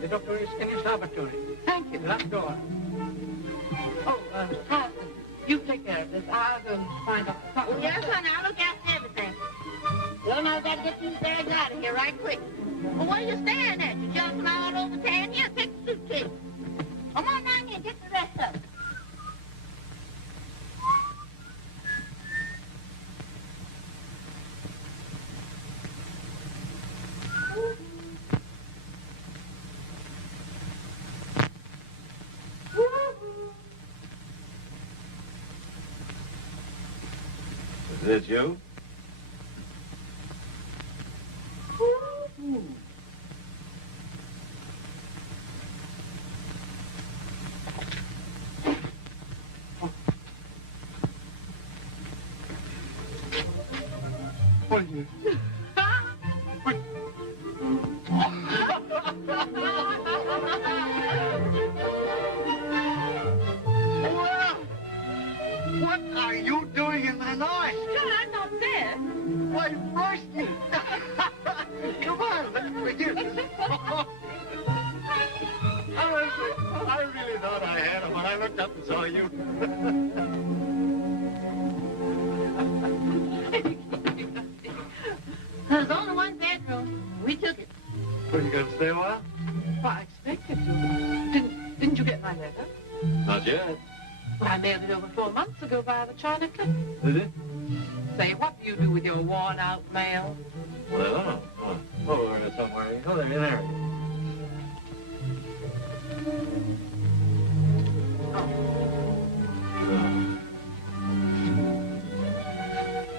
The doctor is in his laboratory. Thank you. Last door. Oh, Harrison, you take care of this. I'll go find out. Oh, yes, honey, I'll look after everything. You know, I've got to get these bags out of here right quick. Well, what are you staring at? You jumping all over town? Here, take the suitcase. Come on down here and get the rest of it. Is this you? What are you? What are you doing in my noise? John, I'm not there. Why, Rusty! Come on, let's begin. Honestly, I really thought I had him when I looked up and saw you. There's only one bedroom. We took it. Well, you gonna stay a while? Well, I expected you. Didn't you get my letter? Not yet. Well, I mailed it over 4 months ago via the China Clip. Did it? Say, what do you do with your worn-out mail? Well, I don't know. Oh, over there somewhere. Oh, there, there.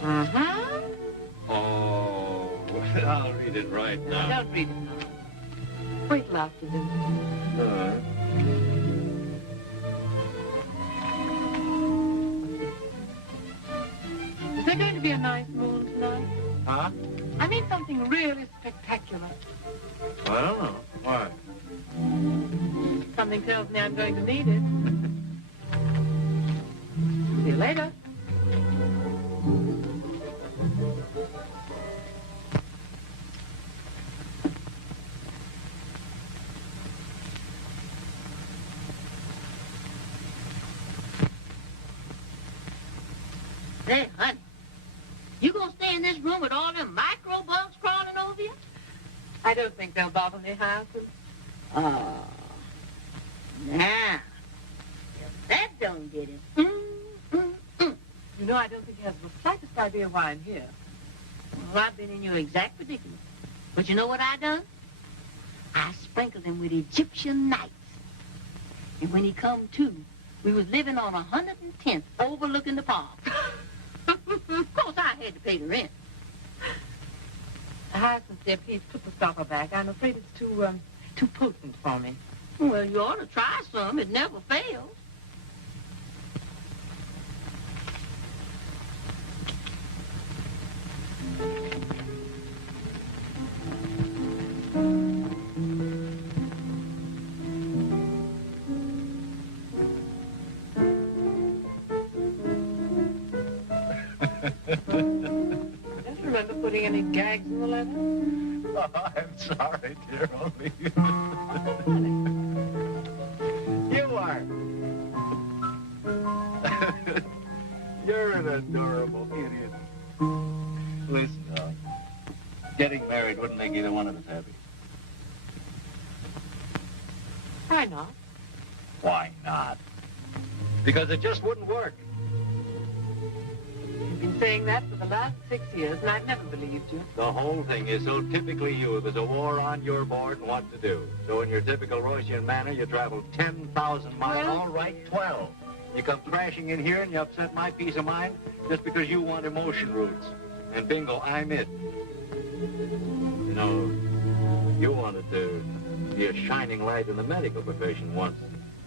Mm-hmm. Oh, I'll read it right now. Don't read it now. Wait till after dinner. Is there going to be a nice moon tonight? Huh? I mean something really spectacular. Well, I don't know. Why? Something tells me I'm going to need it. See you later. Hey, honey, you gonna stay in this room with all them microbugs crawling over you? I don't think they'll bother me, Harrison. Oh, now, if that don't get him. You know, I don't think he has the slightest idea why I'm here. Well, I've been in your exact predicament. But you know what I done? I sprinkled him with Egyptian nights. And when he come to, we was living on 110th overlooking the park. Of course, I had to pay the rent. Harrison said, please put the stopper back. I'm afraid it's too potent for me. Well, you ought to try some. It never fails. I'm sorry, dear, only you are. You're an adorable idiot. Listen, Doc. Getting married wouldn't make either one of us happy. Why not? Why not? Because it just wouldn't work. You've been saying that for the last 6 years, and I've never believed you. The whole thing is so typically you. There's a war on your board and what to do. So in your typical Roycian manner, you travel 10,000 miles. Well? All right, 12. You come crashing in here and you upset my peace of mind just because you want emotion roots. And bingo, I'm it. You know, you wanted to be a shining light in the medical profession once.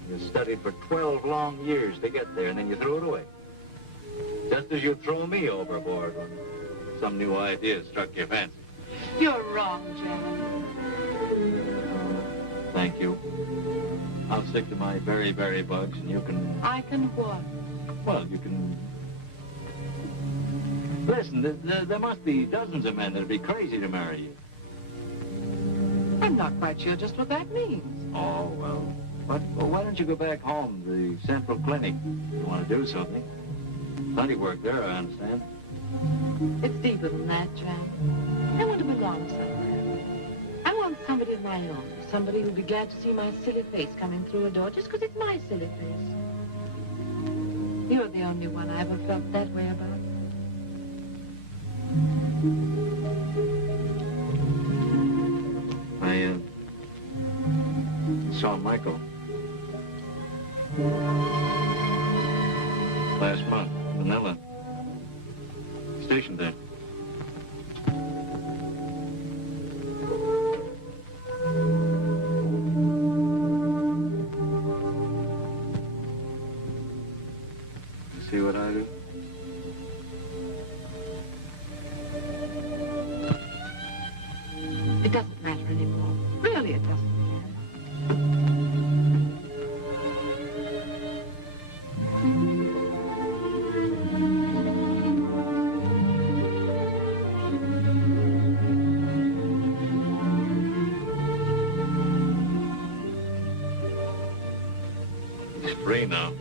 You studied for 12 long years to get there, and then you threw it away. Just as you'd throw me overboard when some new idea struck your fancy. You're wrong, Jack. Thank you. I'll stick to my berry bugs, and you can... I can what? Well, you can... Listen, there must be dozens of men that'd be crazy to marry you. I'm not quite sure just what that means. Oh, well. But why don't you go back home to the Central Clinic? You want to do something. Plenty work there, I understand. It's deeper than that, Jan. I want to belong somewhere. I want somebody of my own. Somebody who'll be glad to see my silly face coming through a door just because it's my silly face. You're the only one I ever felt that way about. I saw Michael last month, Manila, stationed there. You see what I do? It doesn't matter anymore. Really, it doesn't matter. He's free now.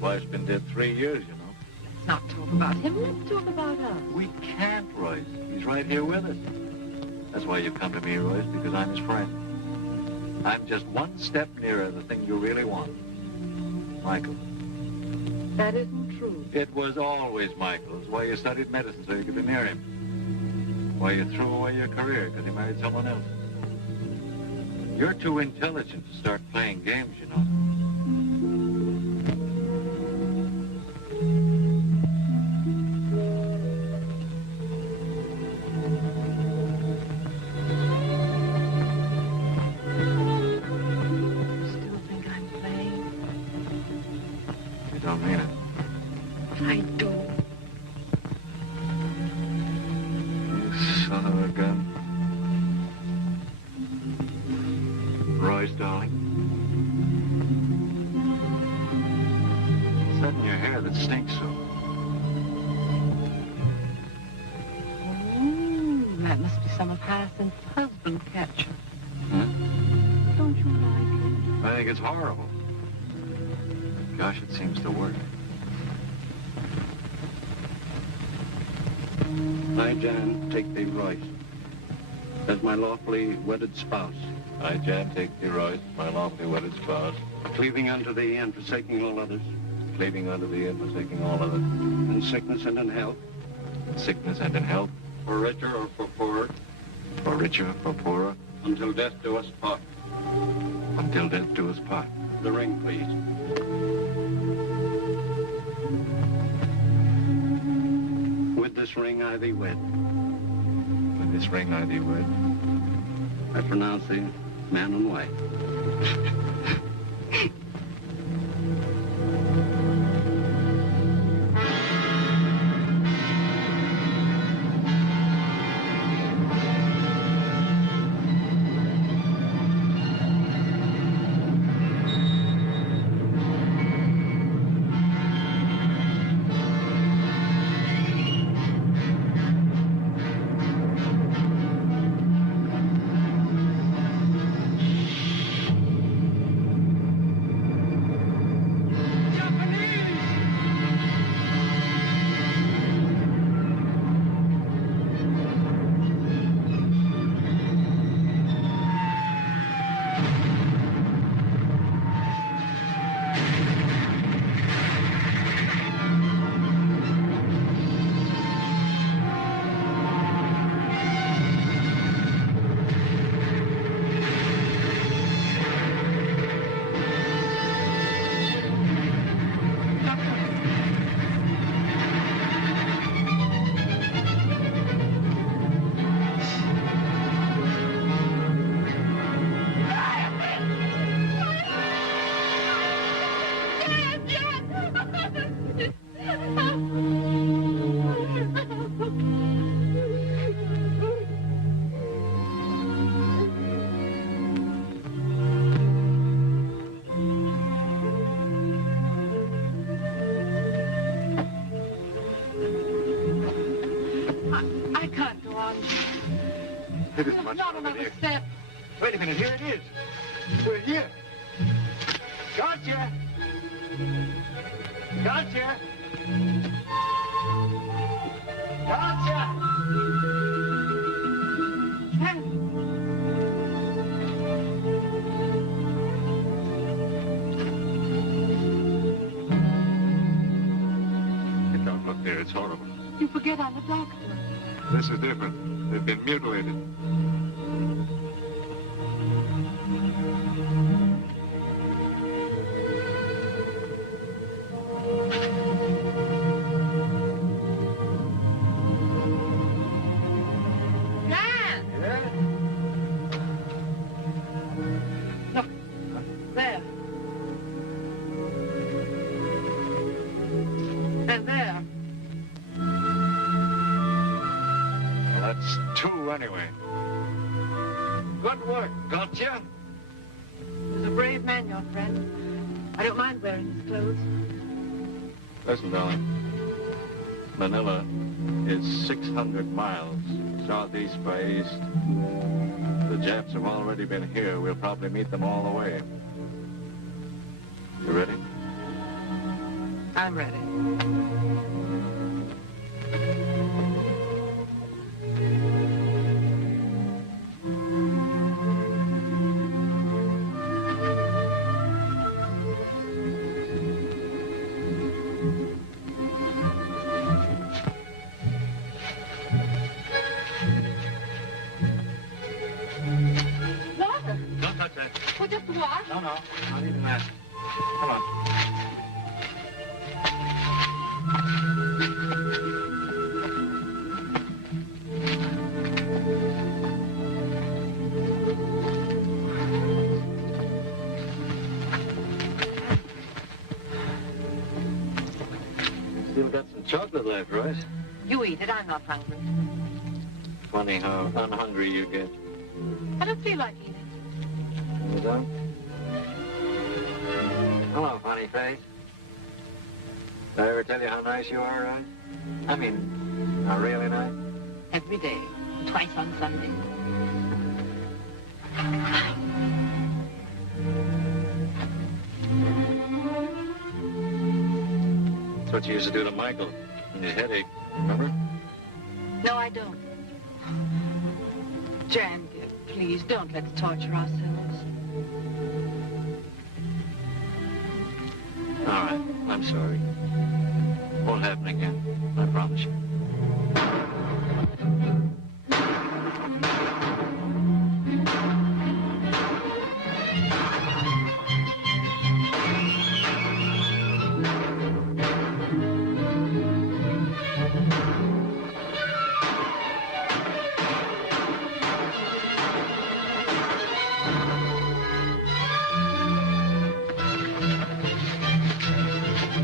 Wife's been dead 3 years, you know. Let's not talk about him. Let's talk about us. We can't, Royce. He's right here with us. That's why you come to me, Royce, because I'm his friend. I'm just one step nearer the thing you really want. Michael. That isn't true. It was always Michael. It's why you studied medicine, so you could be near him. Why you threw away your career, because he married someone else. You're too intelligent to start playing games, you know. Still think I'm playing? You don't mean it. I do. You son of a gun. Royce, darling. What's that in your hair that stinks so? That must be some of Hyacinth's husband catcher. Huh? Don't you like it? I think it's horrible. Gosh, it seems to work. I, Jan, take thee, Royce, as my lawfully wedded spouse, I, Jan, take thee, Royce, my lawfully wedded spouse, cleaving unto thee and forsaking all others, cleaving unto thee and forsaking all others, in sickness and in health, in sickness and in health, for richer or for poorer, for richer, for poorer, until death do us part. until death do us part. The ring, please. With this ring I thee wed. With this ring I thee wed. I pronounce thee man and wife. It is much Not over another here. step. Wait a minute, here it is. We're here. Gotcha! Gotcha! Gotcha! Don't look there, it's horrible. You forget I'm a doctor. This is different. They've been mutilated. Jan! Yeah? Look, there. And there. That's two anyway. Good work, gotcha. He's a brave man, your friend. I don't mind wearing his clothes. Listen, darling. Manila is 600 miles southeast by east. The Japs have already been here. We'll probably meet them all the way. You ready? I'm ready. Water. Don't touch that. Well, just wash. No, not even that. Come on. Still got some chocolate left, Royce. You eat it. I'm not hungry. Funny how unhungry you get. I don't feel like eating. You don't? Hello, funny face. Did I ever tell you how nice you are, Royce? I mean, how really nice? Every day. Twice on Sunday. That's what you used to do to Michael when his headache, remember? No, I don't. Jan, dear, please, don't let's torture ourselves. All right, I'm sorry. Won't happen again, I promise you.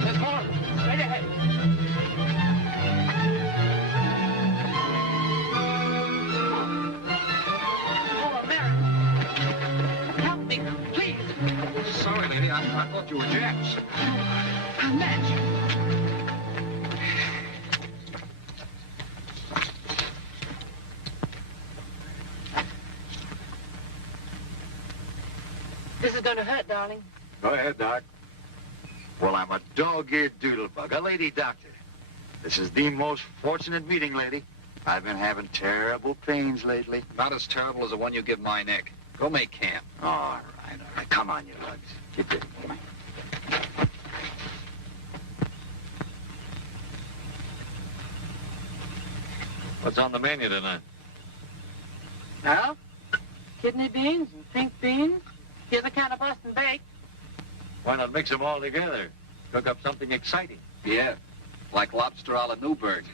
There's more. Straight ahead. Oh, Mary. Help me, please. Sorry, lady. I thought you were Japs. I'm Madge. This is going to hurt, darling. Go ahead, Doc. Well, I'm a dog-eared doodlebug, a lady doctor. This is the most fortunate meeting, lady. I've been having terrible pains lately. Not as terrible as the one you give my neck. Go make camp. All right. Come on, you lugs. Get it. What's on the menu tonight? Well, kidney beans and pink beans. Here's a can of Boston baked. Why not mix them all together? Cook up something exciting. Yeah. Like lobster a la Newburgh.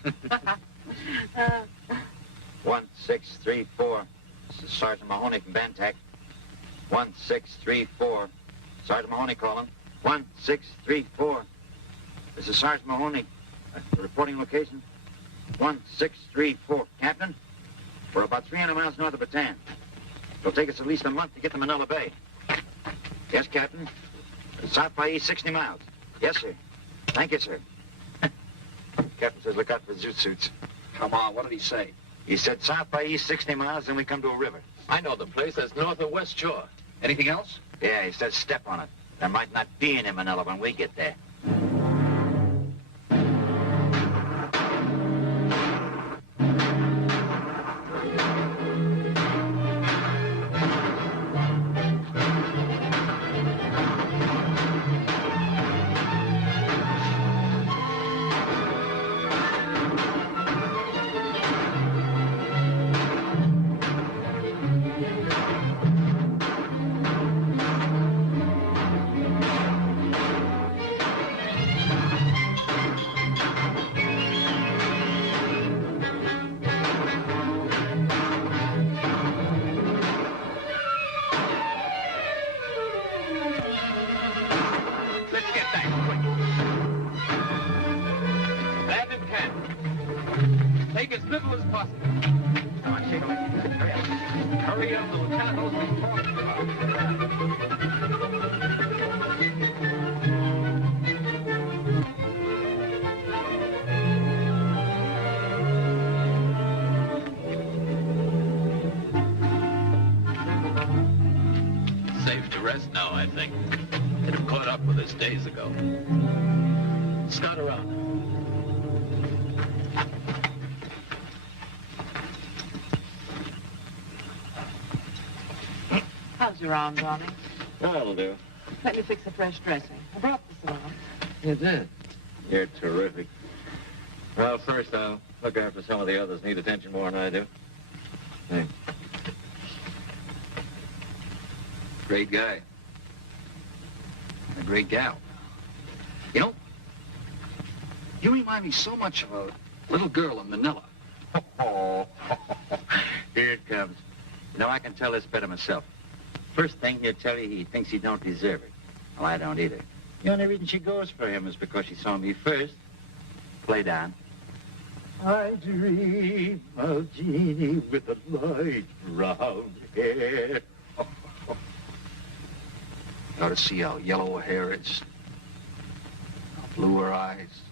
1634. This is Sergeant Mahoney from Bantac. 1634. Sergeant Mahoney calling. 1634. This is Sergeant Mahoney. Reporting location. 1634. Captain, we're about 300 miles north of Bataan. It'll take us at least a month to get to Manila Bay. Yes, Captain. South by east 60 miles. Yes, sir. Thank you, sir. Captain says look out for zoot suits. Come on, what did he say? He said south by east 60 miles, then we come to a river. I know the place. That's north or west shore. Anything else? Yeah, he said step on it. There might not be any Manila when we get there. Take as little as possible. Come on, shake a leg. Hurry up. Hurry up, the lieutenant knows what he's talking about. Safe to rest now, I think. They'd have caught up with us days ago. Scout around. How's your arm, darling? That'll do. Let me fix a fresh dressing. I brought this along. You did? You're terrific. Well, first I'll look after some of the others need attention more than I do. Hey. Great guy. And a great gal. You know, you remind me so much of a little girl in Manila. Oh, here it comes. You know, I can tell this better myself. First thing he'll tell you, he thinks he don't deserve it. Well, I don't either. The only reason she goes for him is because she saw me first. Play down. I dream of Jeannie with the light brown hair. You ought to see how yellow her hair is. How blue her eyes.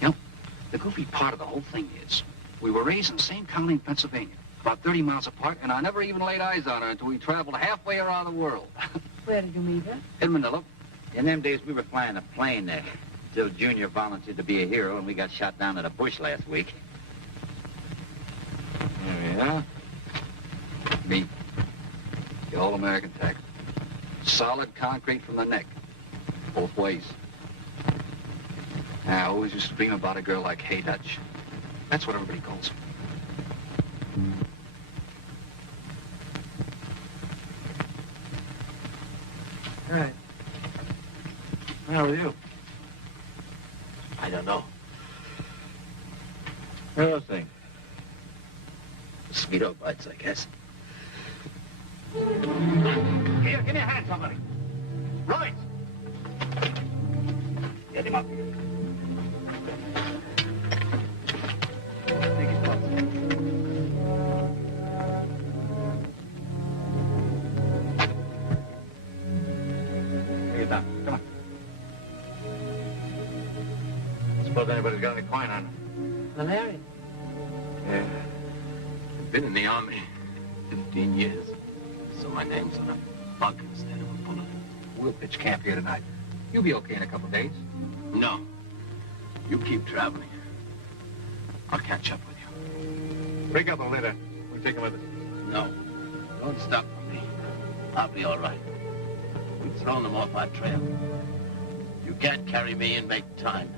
You know, the goofy part of the whole thing is, we were raised in the same county in Pennsylvania, about 30 miles apart, and I never even laid eyes on her until we traveled halfway around the world. Where did you meet her? In Manila. In them days, we were flying a plane there. Till Junior volunteered to be a hero, and we got shot down at a bush last week. There we are. Me. The old American type. Solid concrete from the neck. Both ways. I always used to dream about a girl like Hey Dutch. That's what everybody calls her. All right. How are you? I don't know. First thing. Mosquito bites, I guess. Here, give me a hand, somebody. Right. Get him up. Take his clothes. Take it down. Come on. Suppose anybody's got any coin on him. Valerian. Yeah. I've been in the Army 15 years. So my name's on a bug instead of a bullet. We'll pitch camp here tonight. You'll be okay in a couple of days. No. You keep traveling. I'll catch up with you. Break up a litter. We'll take him with us. No. Don't stop for me. I'll be all right. We've thrown them off our trail. You can't carry me and make time.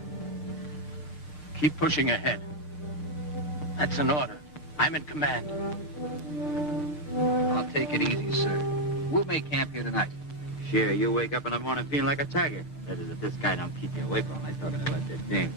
Keep pushing ahead. That's an order. I'm in command. I'll take it easy, sir. We'll make camp here tonight. Sure, you wake up in the morning feeling like a tiger. That is, if this guy don't keep you away from him. I'm talking about that thing.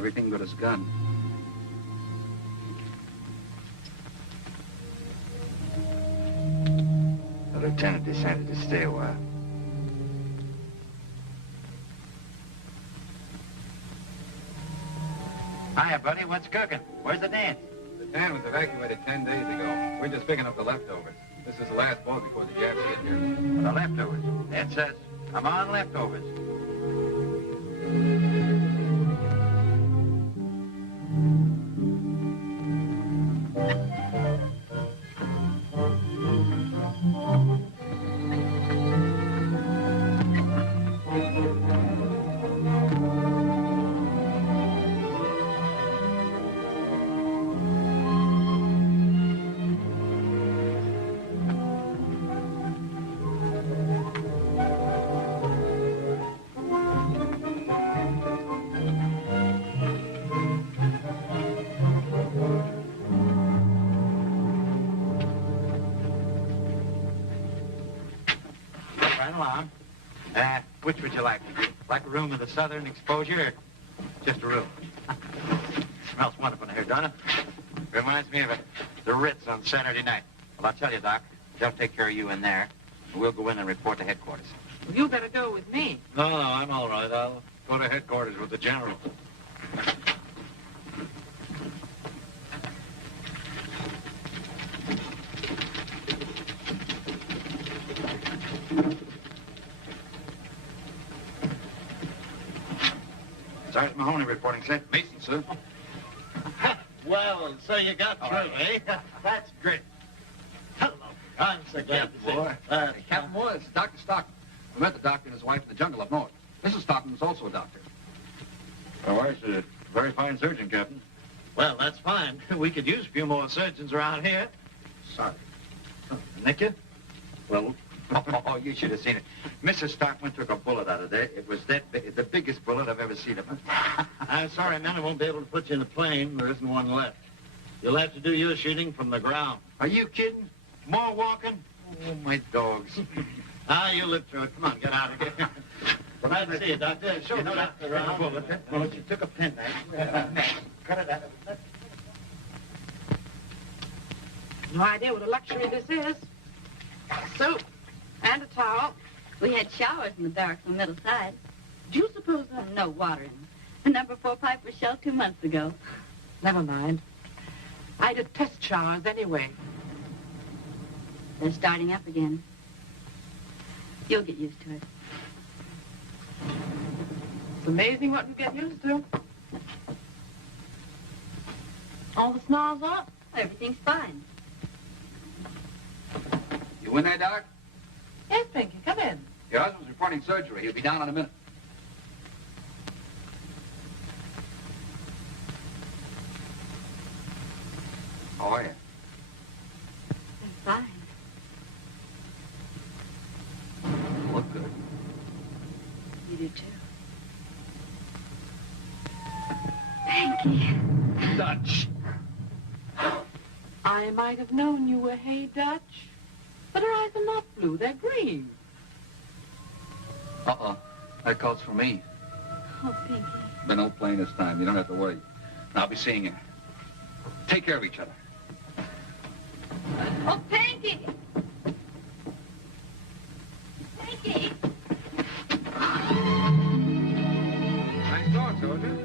Everything but his gun. The lieutenant decided to stay a while. Hiya, buddy. What's cooking? Where's the dance? The town was evacuated 10 days ago. We're just picking up the leftovers. This is the last boat before the Japs get here. The leftovers. It says, I'm on leftovers. Right along. Which would you like? Like a room with a southern exposure or just a room? Smells wonderful in here, don't it? Reminds me of the Ritz on Saturday night. Well, I'll tell you, Doc, they'll take care of you in there. We'll go in and report to headquarters. Well, you better go with me. No, I'm all right. I'll go to headquarters with the general. Sergeant Mahoney reporting, sir. Mason, sir. Well, so you got through, eh? That's great. Hello. I'm so glad to see you. Hey, Captain Moore, it's Dr. Stockton. We met the doctor and his wife in the jungle up north. Mrs. Stockton is also a doctor. My wife's a very fine surgeon, Captain. Well, that's fine. We could use a few more surgeons around here. Sorry. Nick you? Well, Oh, you should have seen it. Mrs. Stockman took a bullet out of there. It was that big, the biggest bullet I've ever seen of it. I'm sorry, man. I won't be able to put you in a plane. There isn't one left. You'll have to do your shooting from the ground. Are you kidding? More walking? Oh, my dogs. You live through it. Come on, get out of here. Glad to see you, Doctor. Show the doctor around. Well, you took a penknife. Cut it out. No idea what a luxury this is. Soap and a towel. We had showers in the barracks on the middle side. Do you suppose that... No water in them. The number 4 pipe was shelled 2 months ago. Never mind. I detest showers anyway. They're starting up again. You'll get used to it. It's amazing what you get used to. All the snarls up. Everything's fine. You in there, Doc? Yes, Pinky, come in. Your husband's reporting surgery. He'll be down in a minute. How are you? I'm fine. You look good. You do, too. Thank you. Dutch. I might have known you were Hey Dutch. But her eyes are not blue, they're green. Uh-oh. That calls for me. Oh, Pinky. Been no plane this time. You don't have to worry. I'll be seeing you. Take care of each other. Oh, Pinky! Pinky! Nice talk, soldier.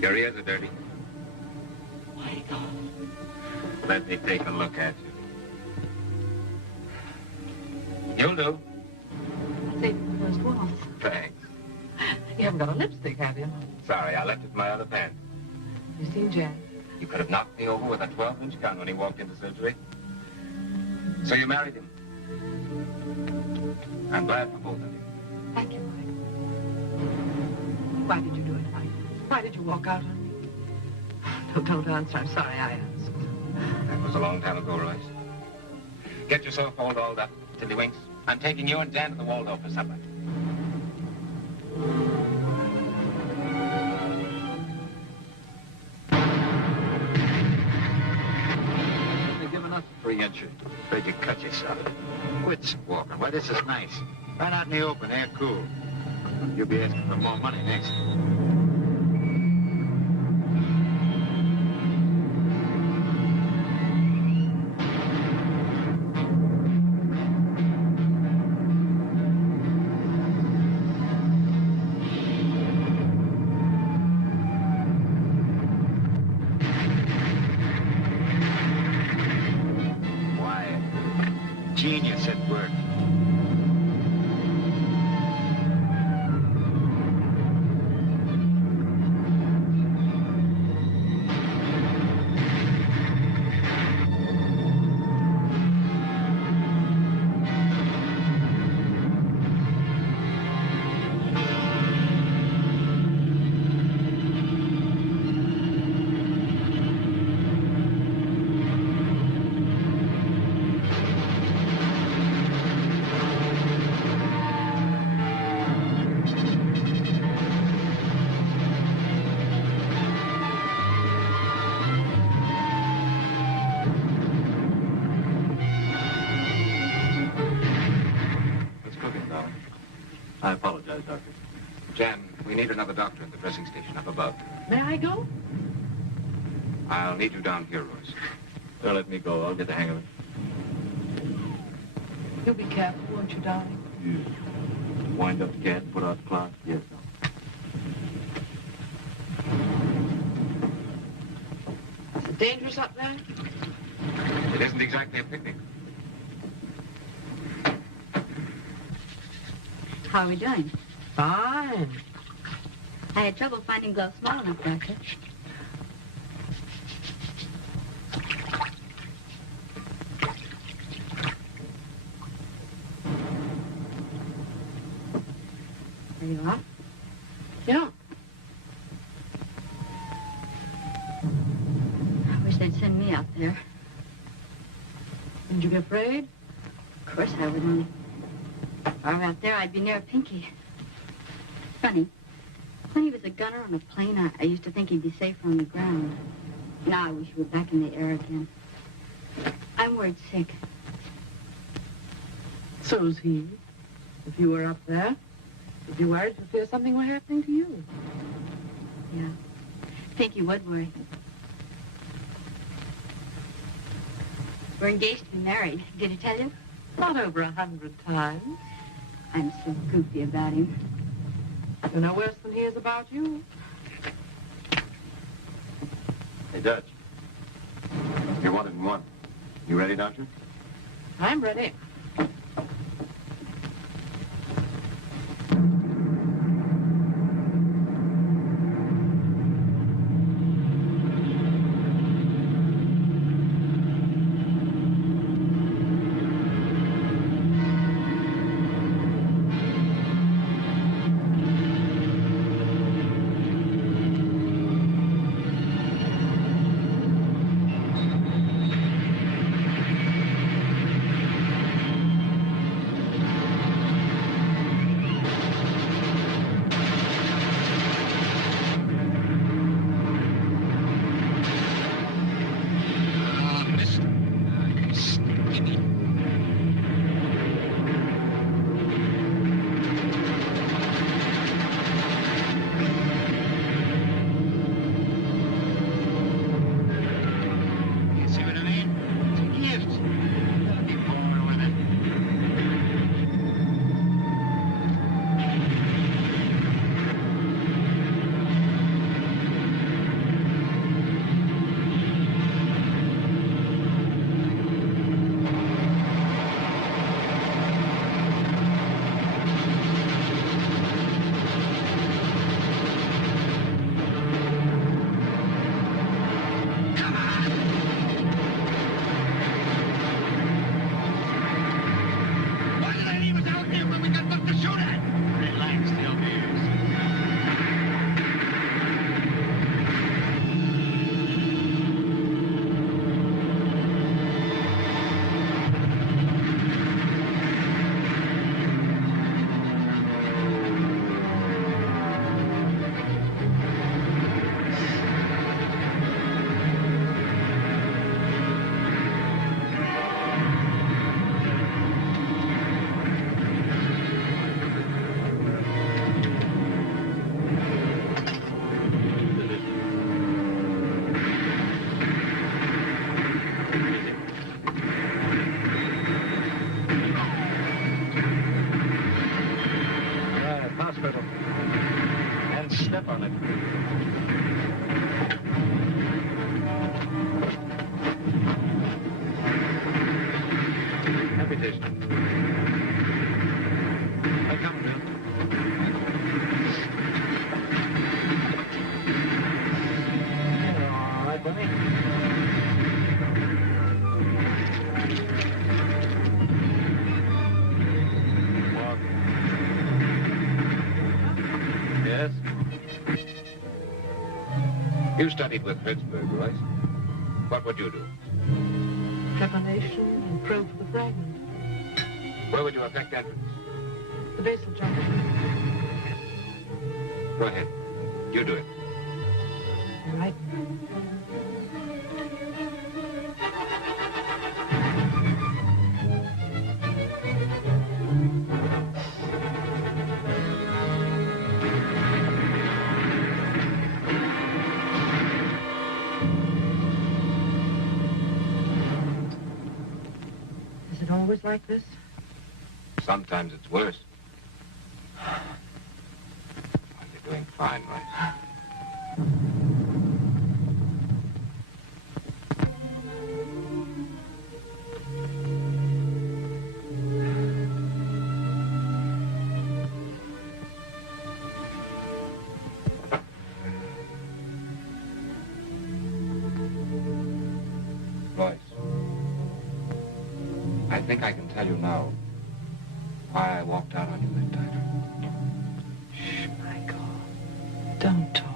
Your ears are dirty. Michael. Let me take a look at you. You'll do. Save the first waltz. Thanks. You haven't got a lipstick, have you? Sorry, I left it in my other pants. You seen Jack? You could have knocked me over with a 12-inch gun when he walked into surgery. So you married him. I'm glad for both of you. Thank you, Mike. Why did you do it, Mike? Why did you walk out on me? No, don't answer. I'm sorry I asked. That was a long time ago, Royce. Get yourself all dolled up, Tiddlywinks. I'm taking you and Dan to the Waldorf for supper. They're giving us a free entry. Afraid you cut yourself. Quit walking. Why, this is nice. Right out in the open, air cool. You'll be asking for more money next. Genius at work. I apologize, Doctor. Jan, we need another doctor at the dressing station up above. May I go? I'll need you down here, Royce. Don't let me go. I'll get the hang of it. You'll be careful, won't you, darling? Yes. Wind up the cat and put out the clock? Yes, sir. Is it dangerous up there? It isn't exactly a picnic. How are we doing? Fine. I had trouble finding gloves small enough, Doctor. There you are. Yeah. I wish they'd send me out there. Didn't you get afraid? Of course I wouldn't. If I were out there, I'd be near Pinky. Funny. When he was a gunner on a plane, I used to think he'd be safer on the ground. Now I wish he were back in the air again. I'm worried sick. So's he. If you were up there, you'd be worried for fear something were happening to you. Yeah. Pinky would worry. We're engaged to be married. Did he tell you? Not over 100 times. I'm so goofy about him. You're no worse than he is about you. Hey, Dutch. You're wanted in one. You ready, Doctor? I'm ready. Benny? What? Yes? You studied with Pittsburgh, Royce. What would you do? Trepanation and probe for the fragment. Where would you effect entrance? The basal junction. Go ahead. You do it. All right. Is it always like this? Sometimes it's worse. You're doing fine, Royce. Royce, I think I can tell you now why I walked out on you that time. Shh, Michael. Don't talk.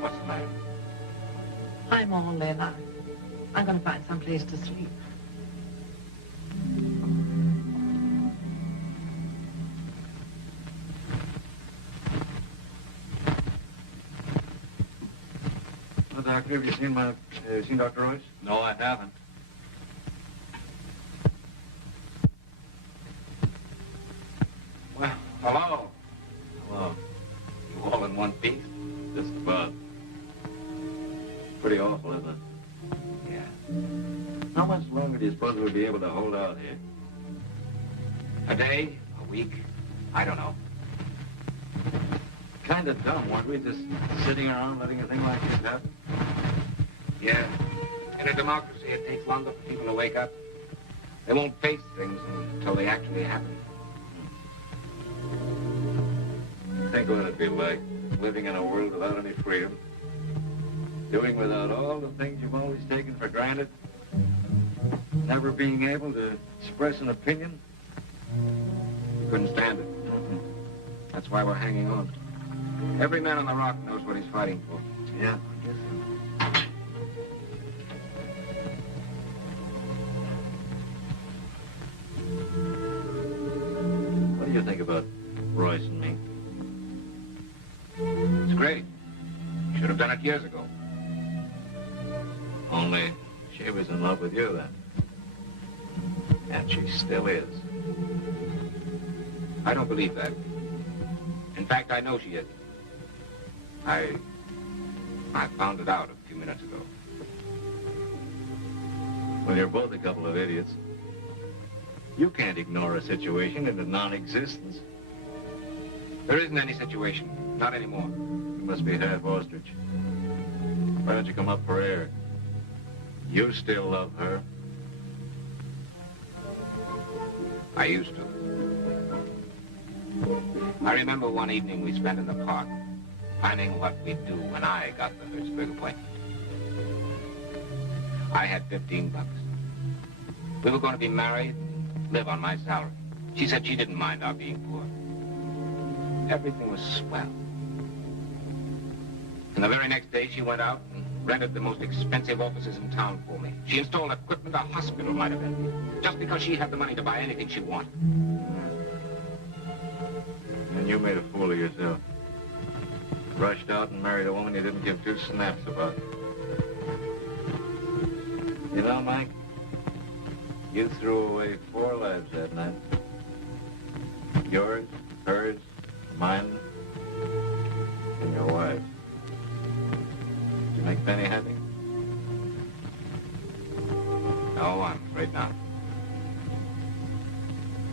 What's the matter? I'm all in. I'm going to find some place to sleep. Well, Doctor, have you seen Dr. Royce? No, I haven't. Well, hello. Hello. You all in one piece? Just about. Pretty awful, isn't it? Yeah. How much longer do you suppose we'll be able to hold out here? A day? A week? I don't know. Kind of dumb, weren't we? Just sitting around letting a thing like this happen? Yeah. In a democracy, it takes longer for people to wake up. They won't face things until they actually happen. Think what it'd be like, living in a world without any freedom. Doing without all the things you've always taken for granted. Never being able to express an opinion. Couldn't stand it. That's why we're hanging on. Every man on the rock knows what he's fighting for. Yeah, I guess so. What do you think about Royce and me? It's great. Should have done it years ago. Only she was in love with you then. And she still is. I don't believe that. In fact, I know she is. I found it out a few minutes ago. Well, you're both a couple of idiots. You can't ignore a situation into non-existence. There isn't any situation. Not anymore. You must be half ostrich. Why don't you come up for air? You still love her. I used to. I remember one evening we spent in the park, planning what we'd do when I got the Hertzberg appointment. I had $15. We were going to be married and live on my salary. She said she didn't mind our being poor. Everything was swell. And the very next day, she went out and rented the most expensive offices in town for me. She installed equipment a hospital might have been, just because she had the money to buy anything she wanted. And you made a fool of yourself. Rushed out and married a woman you didn't give two snaps about. You know, Mike, you threw away 4 lives that night. Yours, hers, mine, and your wife. Did you make Penny happy? No, I'm afraid not.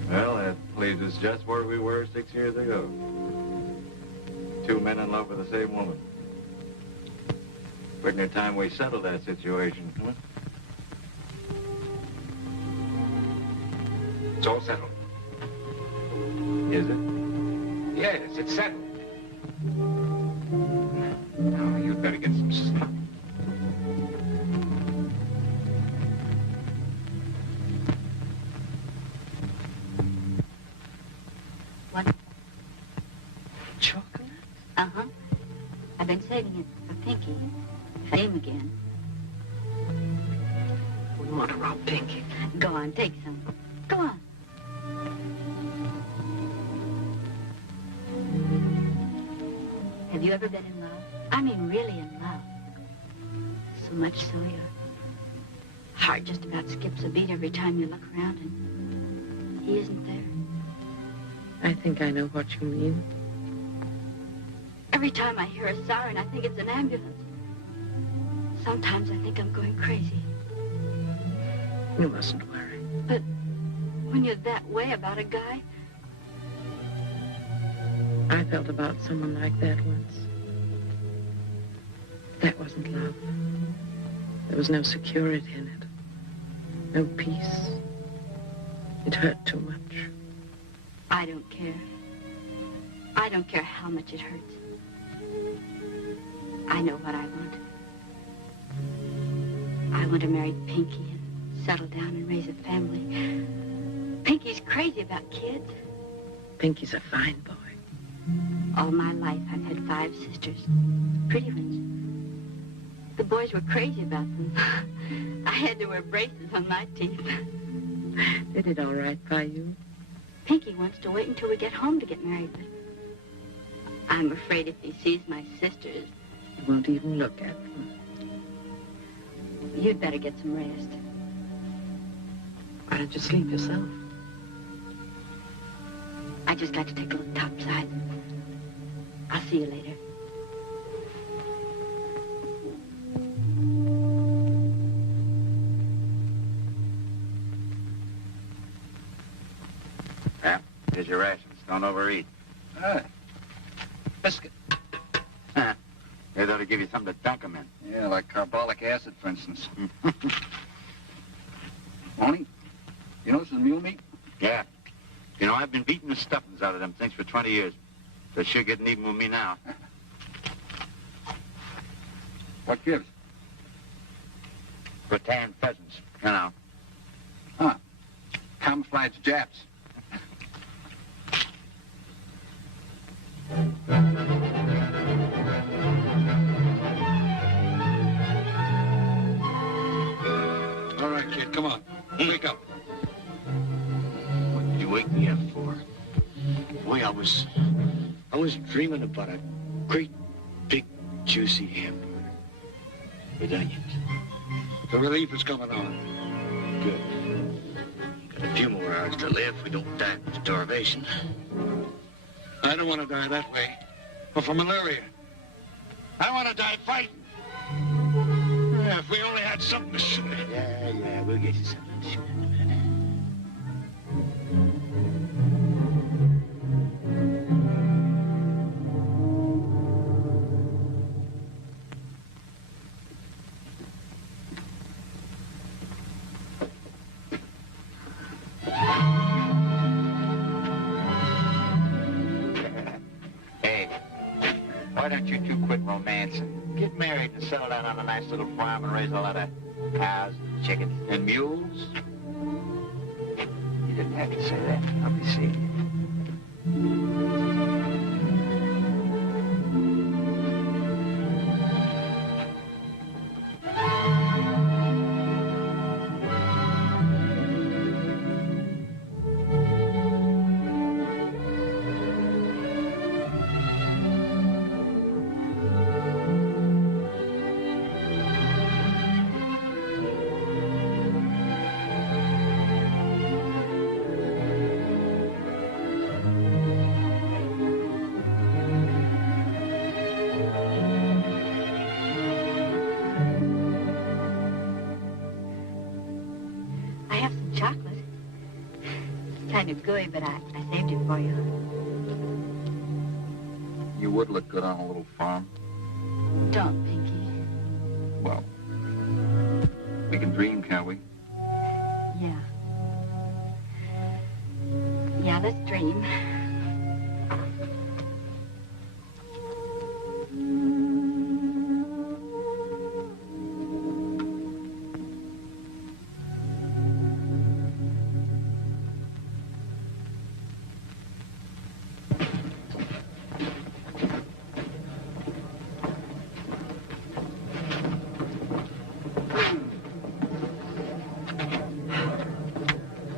Well, that leaves us just where we were 6 years ago. 2 men in love with the same woman. Pretty near time we settled that situation, huh? It's all settled. Is it? Yes, it's settled. Now, you'd better get some sleep. What? Chocolate? Uh-huh. I've been saving it for Pinky. If I aim again. We want to rob Pinky. Go on, take some. Go on. Have you ever been in love? I mean, really in love. So much so your heart just about skips a beat every time you look around and he isn't there. I think I know what you mean. Every time I hear a siren, I think it's an ambulance. Sometimes I think I'm going crazy. You mustn't worry. But when you're that way about a guy, I felt about someone like that once. That wasn't love. There was no security in it. No peace. It hurt too much. I don't care. I don't care how much it hurts. I know what I want. I want to marry Pinky and settle down and raise a family. Pinky's crazy about kids. Pinky's a fine boy. All my life, I've had 5 sisters. Pretty ones. The boys were crazy about them. I had to wear braces on my teeth. They did all right by you. Pinky wants to wait until we get home to get married, but I'm afraid if he sees my sisters, You won't even look at them. you'd better get some rest. Why don't you sleep yourself? I just got to take a look topside. I'll see you later. Yeah, here's your rations. Don't overeat. Biscuit. They ought to give you something to dunk 'em in. Yeah, like carbolic acid, for instance. Tony, you know this is mule meat? Yeah. You know, I've been beating the stuffings out of them things for 20 years. They're sure getting even with me now. What gives? Rattan pheasants, you know. Huh. Camouflage Japs. All right, kid, come on. Wake up. What did you wake me up for? Boy, I was dreaming about a great, big, juicy hamburger with onions. The relief is coming on. Good. Got a few more hours to live. We don't die from starvation. I don't want to die that way. Or from malaria. I want to die fighting. Yeah, if we only had something to shoot at. Yeah, we'll get you something to shoot at in a minute. Hey, why don't you two quit romancing? Get married and settle down on a nice little farm and raise a lot of cows and chickens. And mules? You didn't have to say that. I'll be seeing you. I have some chocolate. It's kind of gooey, but I saved it for you. You would look good on a little farm. Don't, Pinky. Well, we can dream, can't we? Yeah. Now, let's dream.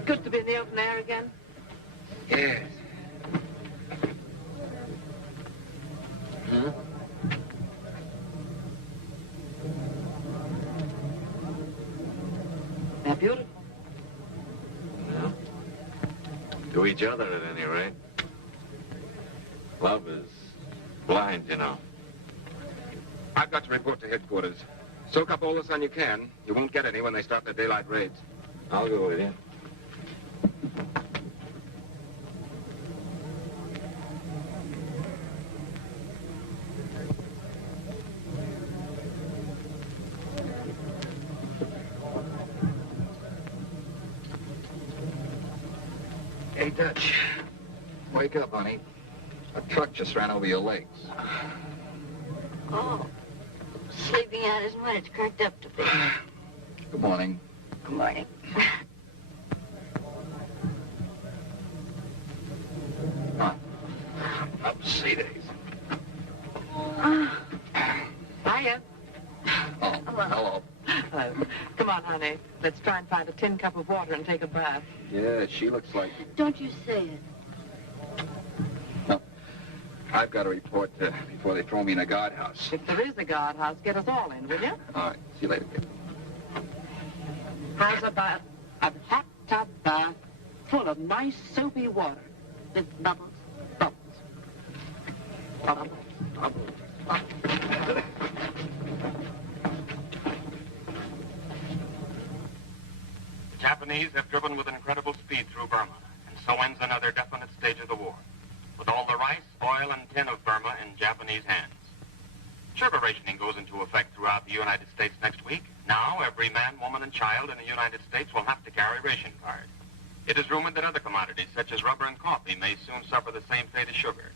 Good to be in the open air again. Yes. Hmm? They're beautiful. Yeah. To each other, at any rate. Love is blind, you know. I've got to report to headquarters. Soak up all the sun you can. You won't get any when they start their daylight raids. I'll go with you. Hey, Dutch. Wake up, honey. A truck just ran over your legs. Oh, sleeping out isn't what it's cracked up to be. Good morning. Good morning. Up to see days. Hiya. Oh, hello. Come on, honey. Let's try and find a tin cup of water and take a bath. Yeah, she looks like... Don't you say it. No. I've got to report before they throw me in a guardhouse. If there is a guardhouse, get us all in, will you? All right. See you later, kid. How's about a hot tub bath full of nice soapy water with bubbles? Bubbles. Bubbles. Bubbles. The Japanese have driven with incredible speed through Burma, and so ends another definite stage of the war, with all the rice, oil, and tin of Burma in Japanese hands. Sugar rationing goes into effect throughout the United States next week. Now, every man, woman, and child in the United States will have to carry ration card. It is rumored that other commodities, such as rubber and coffee, may soon suffer the same fate as sugar.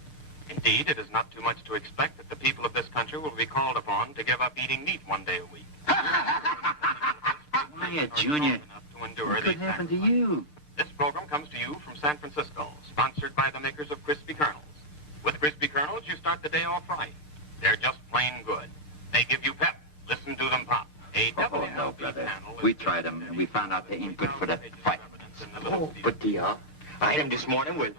Indeed, it is not too much to expect that the people of this country will be called upon to give up eating meat one day a week. Hiya, Junior. What could happen to you? This program comes to you from San Francisco, sponsored by the makers of Crispy Kernels. With Crispy Kernels, you start the day off right. They're just plain good. They give you pep. Listen to them pop. Oh, no, brother. We tried them, and we found out they ain't good for the fight. Oh, but I had them this morning with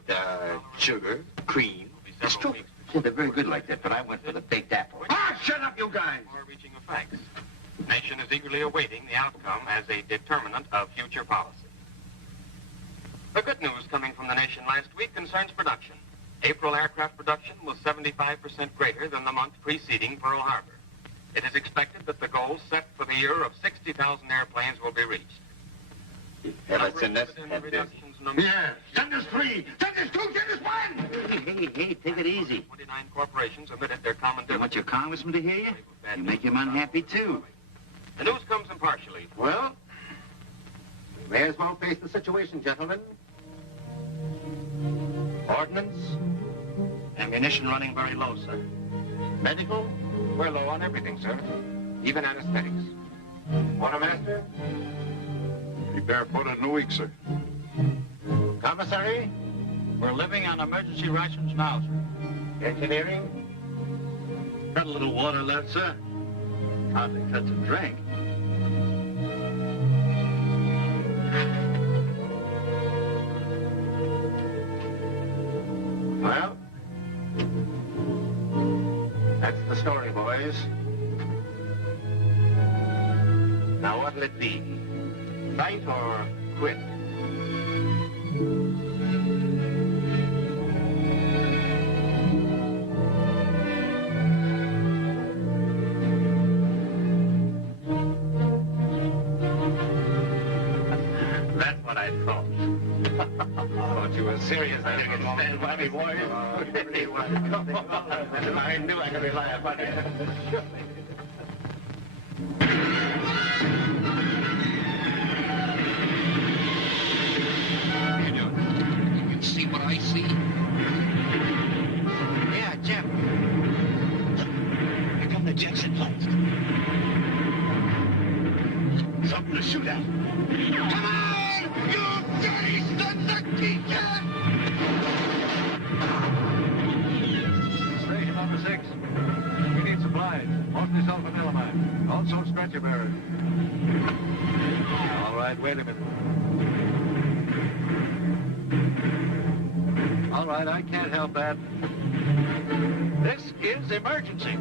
sugar, cream, and strawberries. Yeah, they're very good like that, but I went for the baked apple. Ah, shut up, you guys! Far-reaching effects. The nation is eagerly awaiting the outcome as a determinant of future policy. The good news coming from the nation last week concerns production. April aircraft production was 75% greater than the month preceding Pearl Harbor. It is expected that the goal set for the year of 60,000 airplanes will be reached. Have I seen this? Yeah, send us 3, send us 2, send us 1! Hey, take it easy. 29 corporations omitted their common You want your congressman to hear you? You make him unhappy, too. The news comes impartially. Well, we may as well face the situation, gentlemen. Ordnance, ammunition running very low, sir. Medical, we're low on everything, sir. Even anesthetics. Quartermaster? Be barefooted in a week, sir. Commissary? We're living on emergency rations now, sir. Engineering? Got a little water left, sir. Hardly touch a drink. Well, that's the story, boys. Now what'll it be? Fight or quit? That's what I thought. Thought you were serious. I didn't stand by me, boys. I knew I could rely upon you. You can see what shoot at. Come on, you dirty sons of teachers! Station number 6. We need supplies, mostly sulfonylamide. Also stretcher bearers. All right, wait a minute. All right, I can't help that. This is emergency.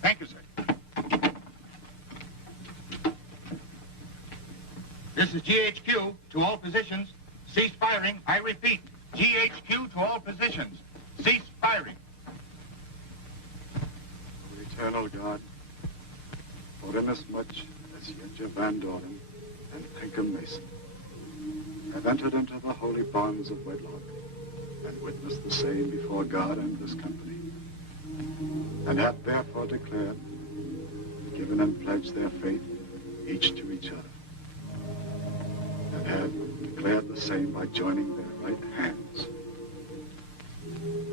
Thank you, sir. This is GHQ to all positions. Cease firing. I repeat, GHQ to all positions. Cease firing. O eternal God, for inasmuch as Yetja Van Doren and Pinkham Mason have entered into the holy bonds of wedlock and witnessed the same before God and this company, and have therefore declared, given and pledged their faith each to each other, and have declared the same by joining their right hands,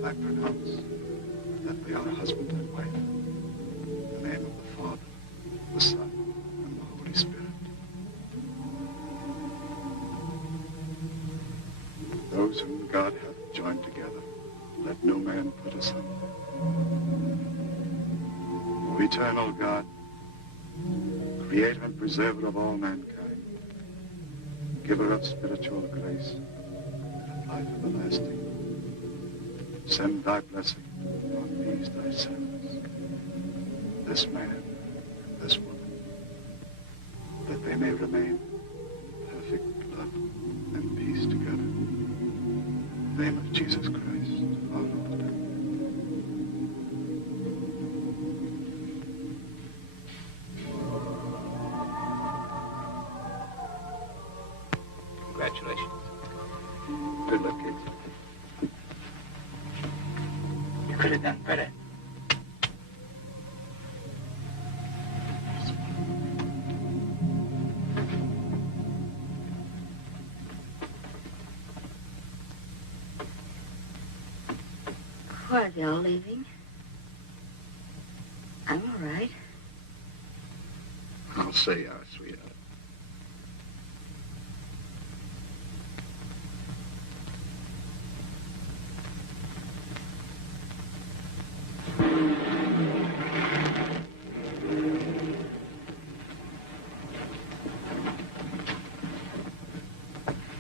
I pronounce that they are husband and wife, in the name of the Father, the Son, and the Holy Spirit. Those whom God hath joined together, let no man put asunder. O eternal God, creator and preserver of all mankind, giver of spiritual grace and life everlasting, send thy blessing on these thy servants, this man and this woman, that they may remain perfect love and peace together. In the name of Jesus Christ, our Lord. Congratulations. Good luck, kids. You could have done better. Why are they all leaving? I'm all right. I'll say you are, sweetheart.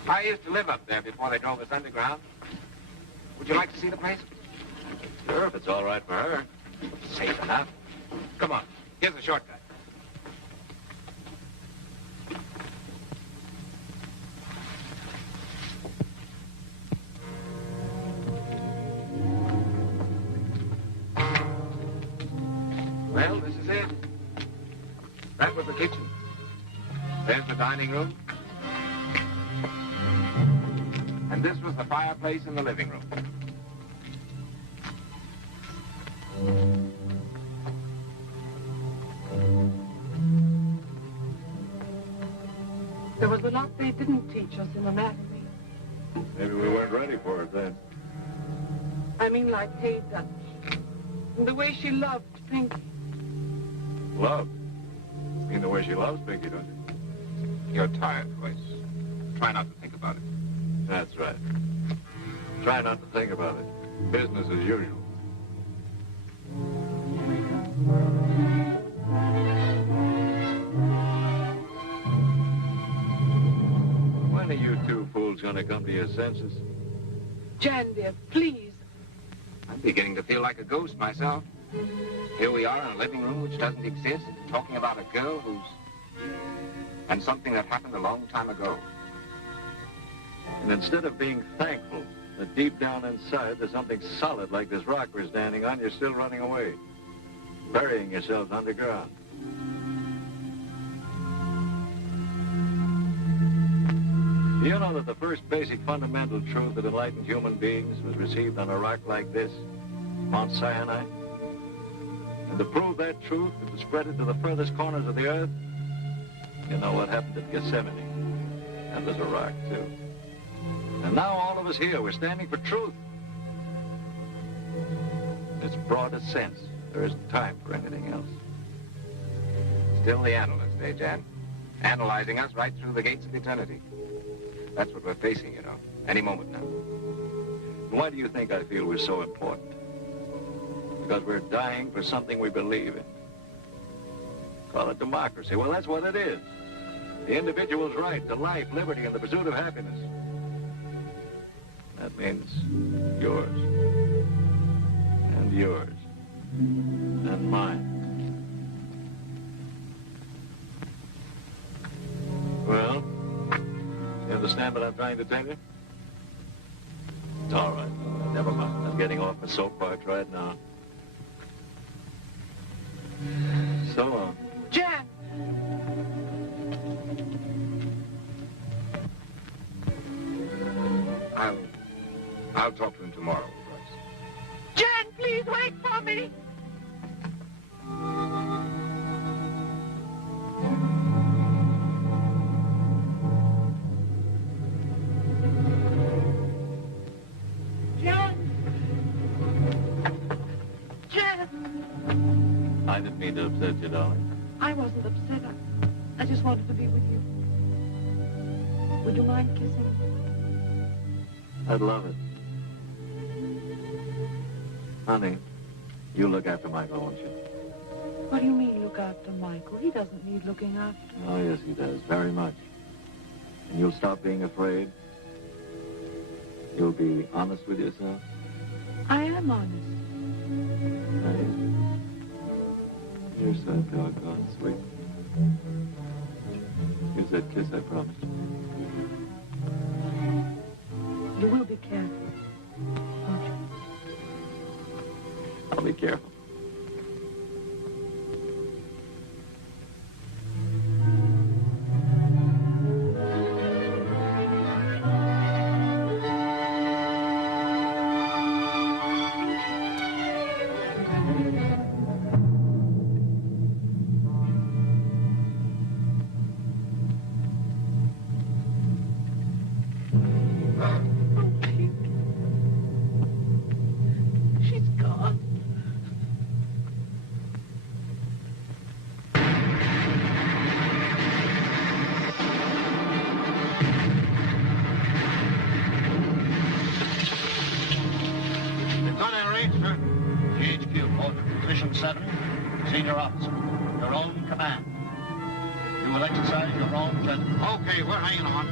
I used to live up there before they drove us underground. Would you like to see the place? Sure, if it's all right for her. Safe enough. Come on. Here's the shortcut. Well, this is it. That was the kitchen. There's the dining room. And this was the fireplace in the living room. There was a lot they didn't teach us in anatomy. Maybe we weren't ready for it then. I mean, like Kate does. And the way she loved Pinky. Love? You mean the way she loves Pinky, don't you? You're tired, Joyce. Try not to think about it. That's right. Try not to think about it. Business as usual. When are you two fools going to come to your senses? Jan, dear, please. I'm beginning to feel like a ghost myself. Here we are in a living room which doesn't exist, talking about a girl who's... and something that happened a long time ago. And instead of being thankful that deep down inside there's something solid like this rock we're standing on, you're still running away, burying yourselves underground. Do you know that the first basic fundamental truth that enlightened human beings was received on a rock like this, Mount Sinai? And to prove that truth and to spread it to the furthest corners of the earth, you know what happened at Gethsemane? That was a rock, too. And now all of us here, we're standing for truth. Its broadest sense. There isn't time for anything else. Still the analyst, eh, Jan? Analyzing us right through the gates of eternity. That's what we're facing, you know. Any moment now. Why do you think I feel we're so important? Because we're dying for something we believe in. Call it democracy. Well, that's what it is. The individual's right to life, liberty, and the pursuit of happiness. That means yours. And yours. And mine. Well, you understand what I'm trying to tell you? It's all right. Never mind. I'm getting off my soapbox right now. So long. Jan! I'll talk to him tomorrow. Jan, please wait for me! Jan! Jan! I didn't mean to upset you, darling. I wasn't upset. I just wanted to be with you. Would you mind kissing? I'd love it. Honey, you look after Michael, won't you? What do you mean, look after Michael? He doesn't need looking after. Oh, yes, he does. Very much. And you'll stop being afraid? You'll be honest with yourself? I am honest. You're so doggone sweet. Here's that kiss I promised you. You will be careful, won't you? I'll be careful. Senior officer, your own command. You will exercise your own judgment. Okay, we're hanging on.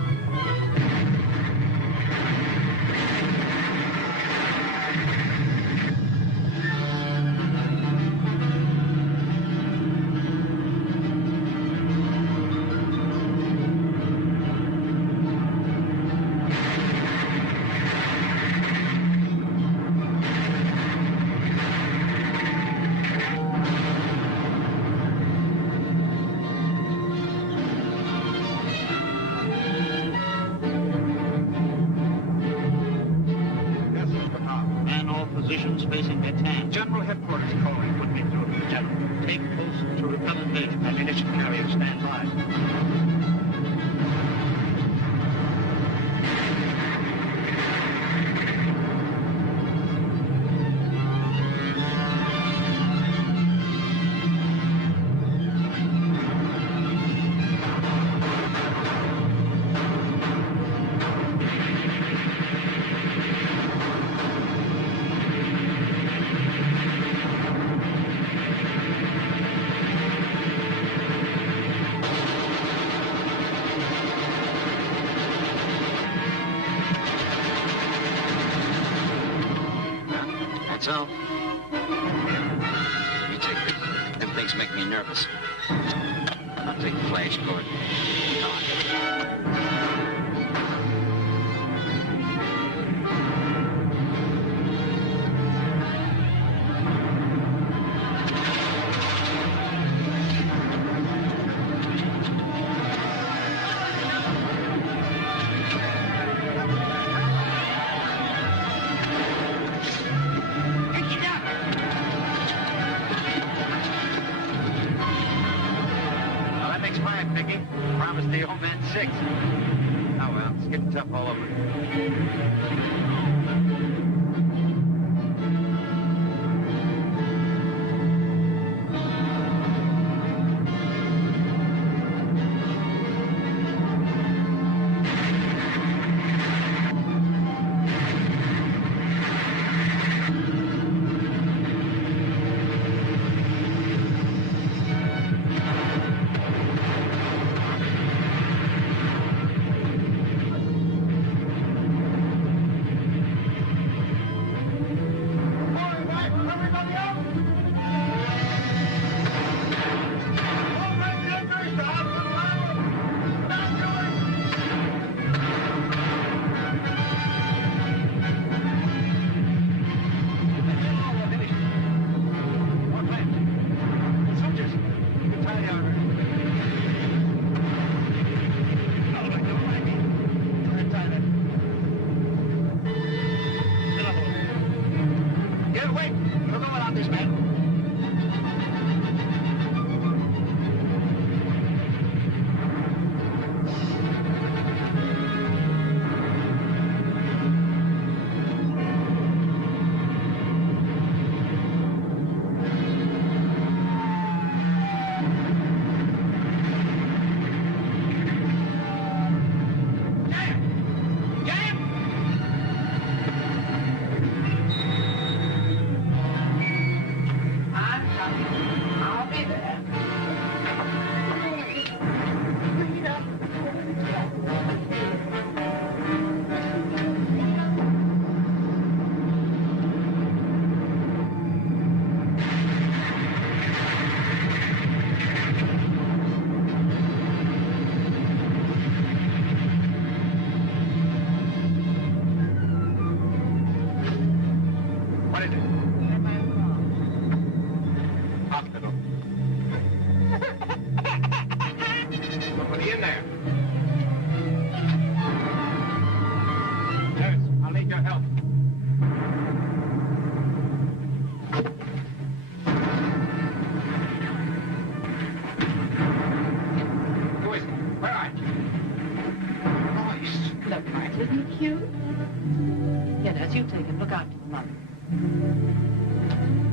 Headquarters calling. Put me through. General, take post to repellent agent. Ammunition carrier, stand by. So, you take this. Them things make me nervous. I'll take the flash cord. Promised the old man 6. Oh, well, it's getting tough all over.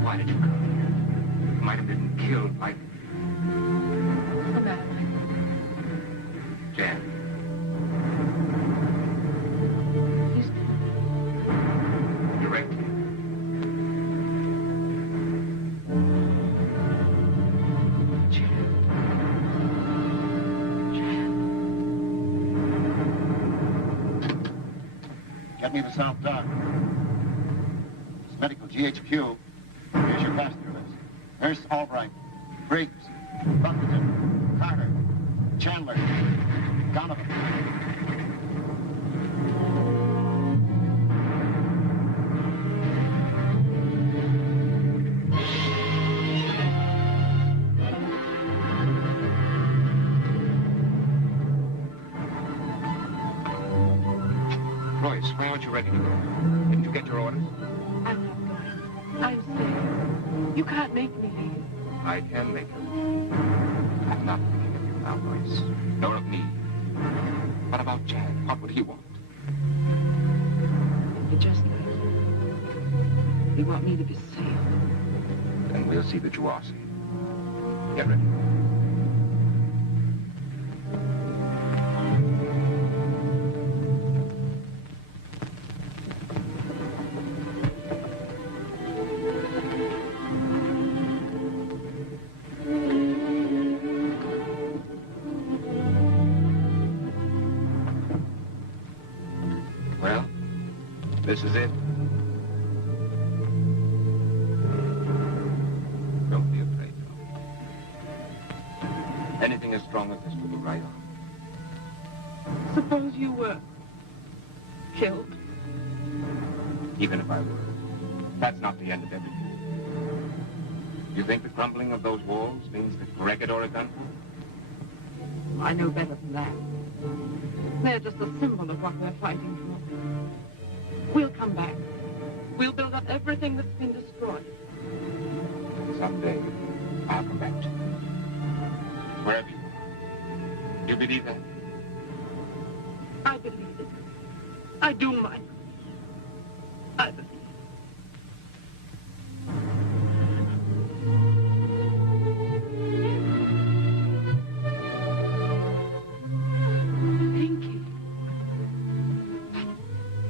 Why did you come here? You might have been killed like... What's the matter, Michael? Jan. He's Directly. Get me the South Dock. It's medical GHQ. Here's your passenger list. Nurse Albright, Briggs, Buffington, Carter, Chandler, Donovan. Royce, why aren't you ready to go? Didn't you get your orders? I'm not going. I'm staying. You can't make me leave. I can make you leave. I'm not thinking of you now, Lois. Nor of me. What about Jack? What would he want? You're just like you. You want me to be safe. Then we'll see that you are safe. Get ready. Well, this is it. Don't be afraid, Lois. Anything as strong as this will go right on. Suppose you were killed. Even if I were. That's not the end of everything. You think the crumbling of those walls means that Corregidor is done for? I know better than that. They're just a symbol of what we're fighting for. We'll come back. We'll build up everything that's been destroyed. Someday, I'll come back to you. Wherever you are. You believe that? I believe it. I do, Mike. I believe it.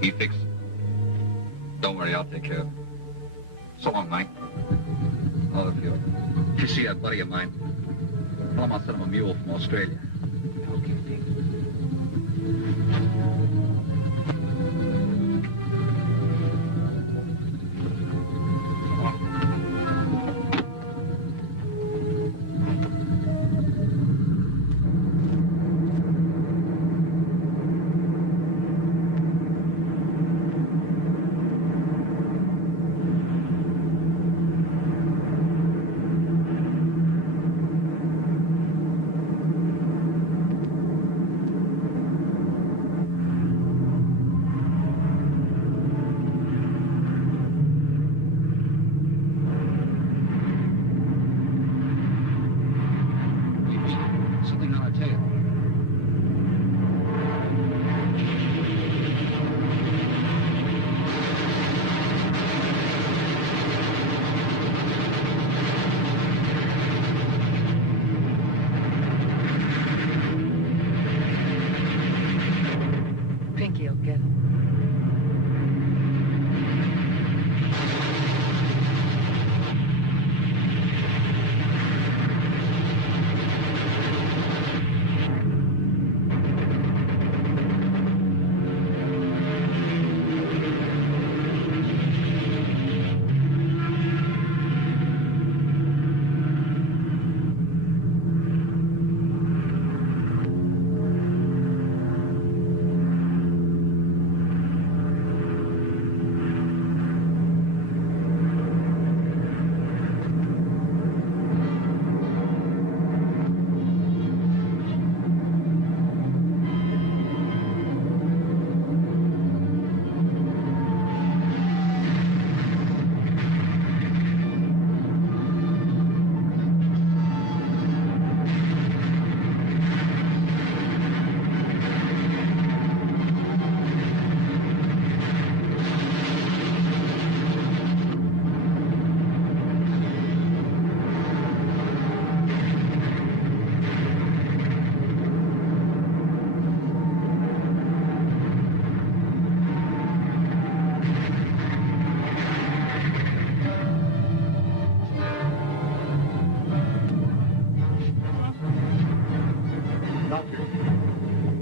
He fixed it. Don't worry, I'll take care of it. So long, Mike. Oh, if you see that buddy of mine, tell him I'll send him a mule from Australia. Okay, Dick. Something on our tail. Pinky will get it.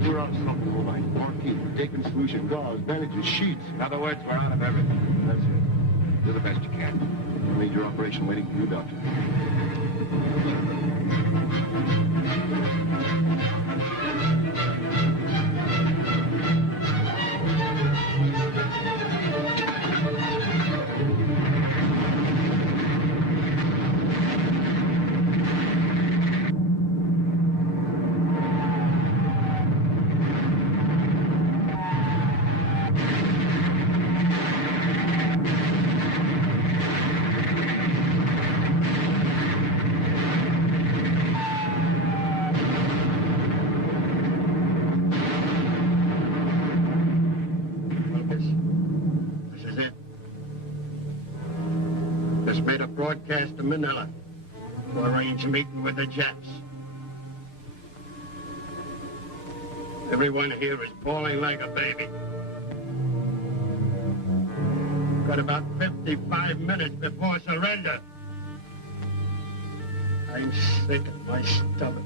We're on something, all right. Morphine, taking solution, gauze, bandages, sheets. In other words, we're out of everything. That's it. Do the best you can. Major operation waiting for you, Doctor. broadcast to Manila to arrange a meeting with the Japs. Everyone here is bawling like a baby. Got about 55 minutes before surrender. I'm sick at my stomach.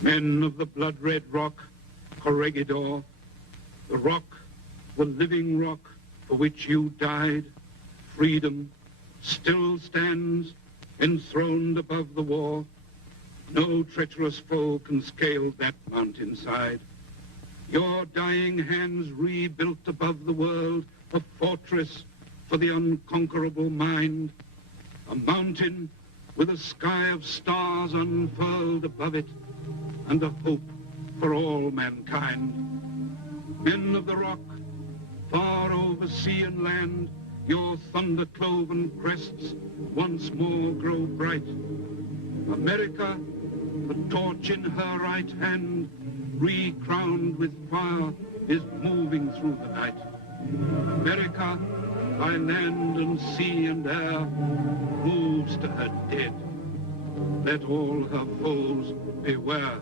Men of the blood-red rock, Corregidor, the rock, the living rock for which you died, freedom, still stands enthroned above the war. No treacherous foe can scale that mountainside. Your dying hands rebuilt above the world a fortress for the unconquerable mind, a mountain with a sky of stars unfurled above it, and a hope for all mankind. Men of the rock, far over sea and land, your thunder-cloven crests once more grow bright. America, the torch in her right hand, re-crowned with fire, is moving through the night. America, by land and sea and air, moves to her dead. Let all her foes beware.